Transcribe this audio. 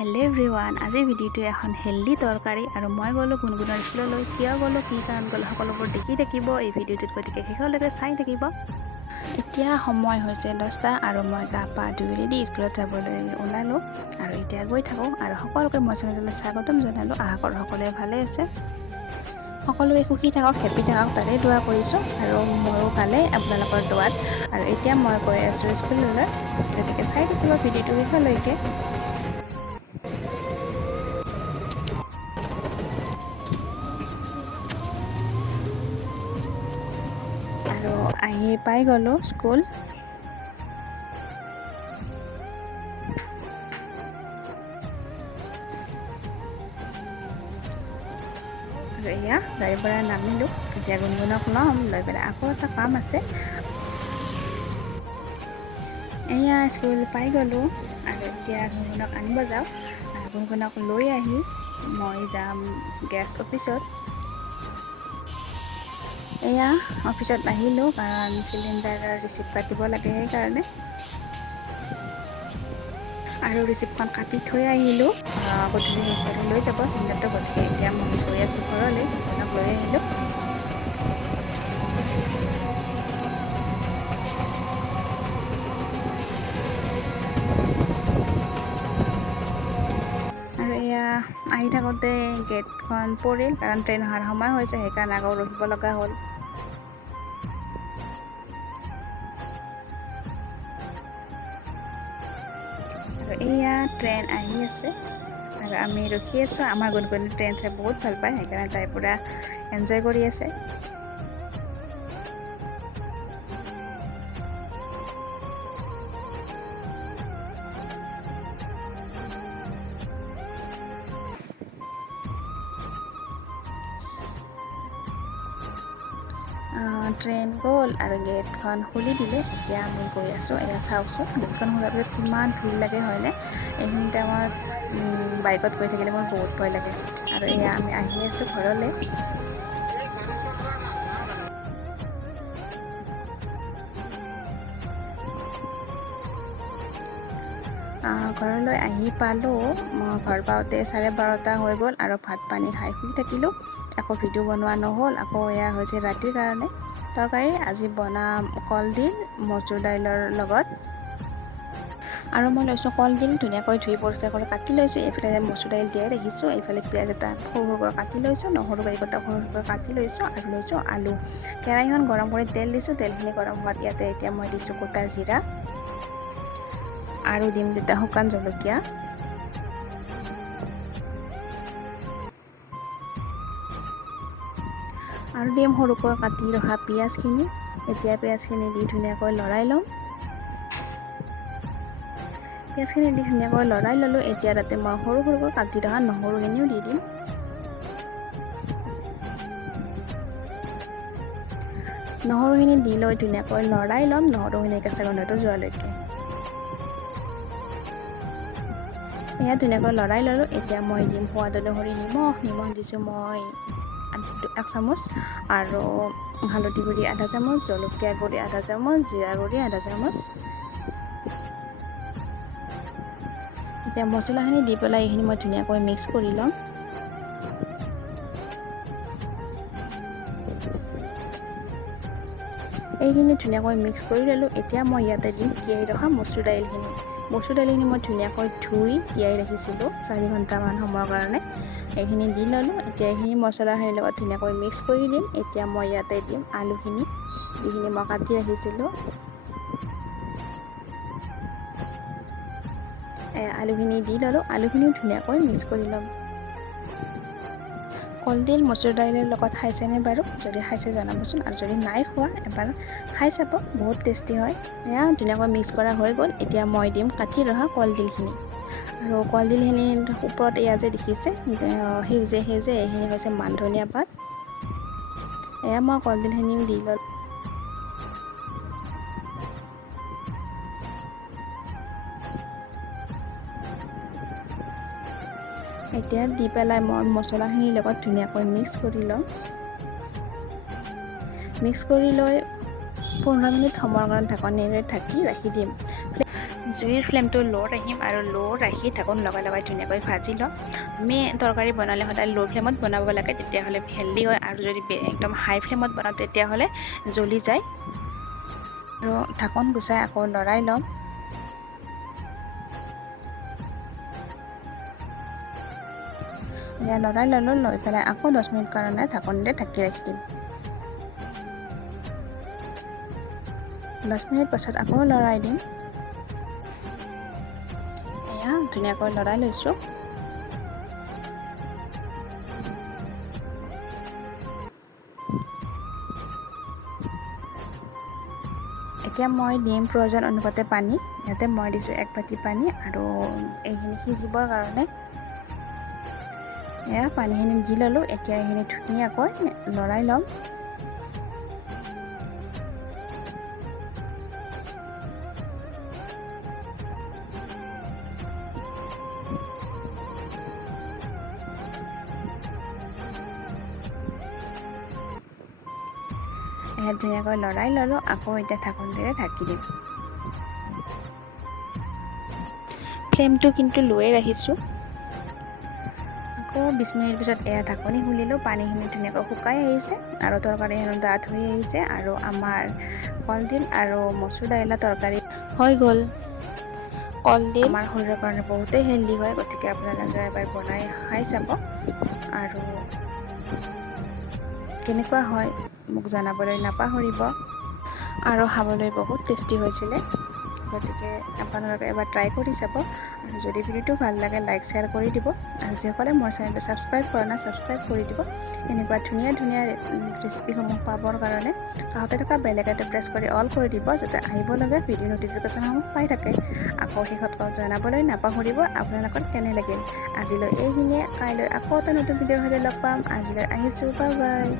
Hello' everyone, আজিৰ ভিডিঅ'টো এখন হেল্ডি তৰকাৰী আৰু মই গ'লোঁ গুণগুণৰ স্কুললৈ। কিয় গ'লোঁ, কি কাৰণ গ'লোঁ, সকলোবোৰ দেখি থাকিব এই ভিডিঅ'টোত, গতিকে শেষলৈকে চাই থাকিব। এতিয়া সময় হৈছে 10টা আৰু মই গা পা ধুই ৰেডি স্কুলত যাবলৈ ওলালোঁ আৰু এতিয়া গৈ থাকোঁ আৰু সকলোকে মই চেনেললৈ স্বাগতম জনালোঁ। আশা কৰোঁ সকলোৱে ভালে আছে, সকলোৱে সুখী থাকক, হেপ্পী থাকক, তাৰে দোৱা কৰিছোঁ আৰু ময়ো ভালে আপোনালোকৰ দোৱাত। আৰু এতিয়া মই গৈ আছোঁ স্কুললৈ, গতিকে চাই থাকিব ভিডিঅ'টো শেষলৈকে। আৰু আহি পাই গ'লোঁ স্কুল। আৰু এয়া গাড়ীৰ পৰা নামিলোঁ, এতিয়া গুণগুণক ল'ম, লৈ পেলাই আকৌ এটা কাম আছে। এয়া স্কুল পাই গ'লোঁ আৰু এতিয়া গুণগুণক আনিব যাওঁ আৰু গুণগুণক লৈ আহি মই যাম গেছ অফিচত। এয়া অফিচত আহিলোঁ, কাৰণ চিলিণ্ডাৰৰ ৰিচিপ্ট কাটিব লাগে সেইকাৰণে। আৰু ৰিচিপ্টখন কাটি থৈ আহিলোঁ, গধূলি মিষ্টাৰে লৈ যাব চিলিণ্ডাৰটো, গতিকে এতিয়া মই গৈ আছোঁ ঘৰলৈ। গুণগুণক লৈ আহিলোঁ। আৰু এয়া আহি থাকোঁতে গেটখন পৰিল, কাৰণ ট্ৰেইন অহাৰ সময় হৈছে, সেইকাৰণে আকৌ ৰখিব লগা হ'ল। আৰু এয়া ট্ৰেইন আহি আছে আৰু আমি ৰখি আছোঁ। আমাৰ গুণগুণে ট্ৰেইন চাই বহুত ভাল পায়, সেইকাৰণে তাই পূৰা এনজয় কৰি আছে। ট্ৰেইন গ'ল আৰু গেটখন খুলি দিলে। এতিয়া আমি গৈ আছোঁ। এয়া চাওকচোন, গেটখন খোলাৰ পিছত কিমান ভিৰ লাগে হয়নে? এইখিনি টাইমত বাইকত গৈ থাকিলে মোৰ বহুত ভয় লাগে। আৰু এয়া আমি আহি আছোঁ ঘৰলৈ। ঘৰলৈ আহি পালোঁ, ঘৰ পাওঁতে 12:30 হৈ গ'ল আৰু ভাত পানী খাই শুই থাকিলোঁ। আকৌ ভিডিঅ' বনোৱা নহ'ল। আকৌ এয়া হৈছে ৰাতিৰ কাৰণে তৰকাৰী। আজি বনাম কলডিল মচুৰ দাইলৰ লগত। আৰু মই লৈছোঁ কলডিল, ধুনীয়াকৈ ধুই পৰিষ্কাৰ কৰি কাটি লৈছোঁ। এইফালে মচুৰ দাইল তিয়াই ৰাখিছোঁ, এইফালে পিঁয়াজ এটা সৰু সৰুকৈ কাটি লৈছোঁ, নহৰু কেইটা সৰু সৰুকৈ কাটি লৈছোঁ আৰু লৈছোঁ আলু। কেৰাহীখন গৰম কৰি তেল দিছোঁ, তেলখিনি গৰম হোৱাত ইয়াতে এতিয়া মই দিছোঁ গোটা জিৰা আৰু দিম 2টা শুকান জলকীয়া। আৰু দিম সৰুকৈ কাটি ৰখা পিঁয়াজখিনি। এতিয়া পিঁয়াজখিনি দি ধুনীয়াকৈ লৰাই ল'ম। পিঁয়াজখিনি দি ধুনীয়াকৈ লৰাই ল'লোঁ। এতিয়া তাতে মই সৰু সৰুকৈ কাটি ৰখা নহৰুখিনিও দি দিম। নহৰুখিনি দি লৈ ধুনীয়াকৈ লৰাই ল'ম, নহৰুখিনি কেঁচা গোন্ধটো যোৱালৈকে। এয়া ধুনীয়াকৈ লৰাই ল'লোঁ। এতিয়া মই দিম সোৱাদ অনুসৰি নিমখ দিছোঁ মই 1 চামুচ আৰু হালধি গুড়ি 1/2 চামুচ, জলকীয়া গুড়ি 1/2 চামুচ, জিৰা গুড়ি 1/2 চামুচ। এতিয়া মছলাখিনি দি পেলাই এইখিনি মই ধুনীয়াকৈ মিক্স কৰি ল'ম। এইখিনি ধুনীয়াকৈ মিক্স কৰি ল'লোঁ। এতিয়া মই ইয়াতে দিম তিয়াই ৰখা মচুৰ দাইলখিনি। মচুৰ দাইলখিনি মই ধুনীয়াকৈ ধুই তিয়াই ৰাখিছিলোঁ 4 ঘণ্টামান সময়ৰ কাৰণে। এইখিনি দি ল'লোঁ। এতিয়া এইখিনি মছলাখিনিৰ লগত ধুনীয়াকৈ মিক্স কৰি দিম। এতিয়া মই ইয়াতে দিম আলুখিনি, যিখিনি মই কাটি ৰাখিছিলোঁ। আলুখিনি দি ল'লোঁ। আলুখিনিও ধুনীয়াকৈ মিক্স কৰি ল'ম। কলডিল মচুৰ দাইলৰ লগত খাইছেনে বাৰু? যদি খাইছে জনাবচোন, আৰু যদি নাই খোৱা এবাৰ খাই চাব, বহুত টেষ্টি হয়। এয়া ধুনীয়াকৈ মিক্স কৰা হৈ গ'ল। এতিয়া মই দিম কাটি ৰখা কলডিলখিনি। আৰু কলডিলখিনিৰ ওপৰত এয়া যে দেখিছে সেউজীয়া সেউজীয়া, এইখিনি হৈছে মান ধনিয়া পাত। এয়া মই কলডিলখিনিও দি ল'লোঁ। এতিয়া দি পেলাই মই মছলাখিনিৰ লগত ধুনীয়াকৈ মিক্স কৰি ল'ম। মিক্স কৰি লৈ 15 মিনিট সময়ৰ কাৰণে ঢাকনিৰে ঢাকি ৰাখি দিম। জুইৰ ফ্লেমটো ল' ৰাখিম আৰু ল' ৰাখি ঢাকোন লগাই লগাই ধুনীয়াকৈ ভাজি ল'ম। আমি তৰকাৰী বনালে সদায় ল' ফ্লেমত বনাব লাগে, তেতিয়াহ'লে হেল্ডি হয়, আৰু যদি একদম হাই ফ্লেমত বনাওঁ তেতিয়াহ'লে জ্বলি যায়। আৰু ঢাকোন গুচাই আকৌ লৰাই ল'ম। এয়া লৰাই ল'লোঁ, লৈ পেলাই আকৌ 10 মিনিট কাৰণে ঢাকনিৰে ঢাকি ৰাখি দিম। 10 মিনিট পাছত আকৌ লৰাই দিম। এয়া ধুনীয়াকৈ লৰাই লৈছোঁ। এতিয়া মই দিম প্ৰয়োজন অনুপাতে পানী। ইয়াতে মই দিছোঁ 1 বাটি পানী, আৰু এইখিনি সিজিবৰ কাৰণে এয়া পানীখিনি দি ল'লোঁ। এতিয়া এইখিনি ধুনীয়াকৈ লৰাই ল'ম। ইয়াত ধুনীয়াকৈ লৰাই ল'লোঁ। আকৌ এতিয়া ঢাকনিৰে ঢাকি দিম। ফ্লেমটো কিন্তু লয়ে ৰাখিছোঁ। আকৌ 20 মিনিট পিছত এয়া ঢাকনি খুলিলোঁ। পানীখিনি ধুনীয়াকৈ শুকাই আহিছে আৰু তৰকাৰীখিনি ডাঠ হৈ আহিছে, আৰু আমাৰ কলডিল আৰু মচুৰ দাইলৰ তৰকাৰী হৈ গ'ল। কলডিল আমাৰ শৰীৰৰ কাৰণে বহুতেই হেল্ডি হয়, গতিকে আপোনালোকে এবাৰ বনাই খাই চাব, আৰু কেনেকুৱা হয় মোক জনাবলৈ নাপাহৰিব। আৰু খাবলৈ বহুত টেষ্টি হৈছিলে, গতিকে আপোনালোকে এবাৰ ট্ৰাই কৰি চাব। আৰু যদি ভিডিঅ'টো ভাল লাগে লাইক শ্বেয়াৰ কৰি দিব, আৰু যিসকলে মোৰ চেনেলটো ছাবস্ক্ৰাইব কৰা নাই ছাবস্ক্ৰাইব কৰি দিব। এনেকুৱা ধুনীয়া ধুনীয়া ৰেচিপিসমূহ পাবৰ কাৰণে কাষতে থকা বেল আইকনটো প্ৰেছ কৰি অল কৰি দিব, যাতে আহিবলগীয়া ভিডিঅ' ন'টিফিকেশ্যনসমূহ পাই থাকে। আকৌ শেষত জনাবলৈ নাপাহৰিব আপোনালোকৰ কেনে লাগিল। আজিলৈ এইখিনিয়ে, কাইলৈ আকৌ এটা নতুন ভিডিঅ'ৰ সৈতে লগ পাম। আজিলৈ আহিছোঁ, বাই বাই।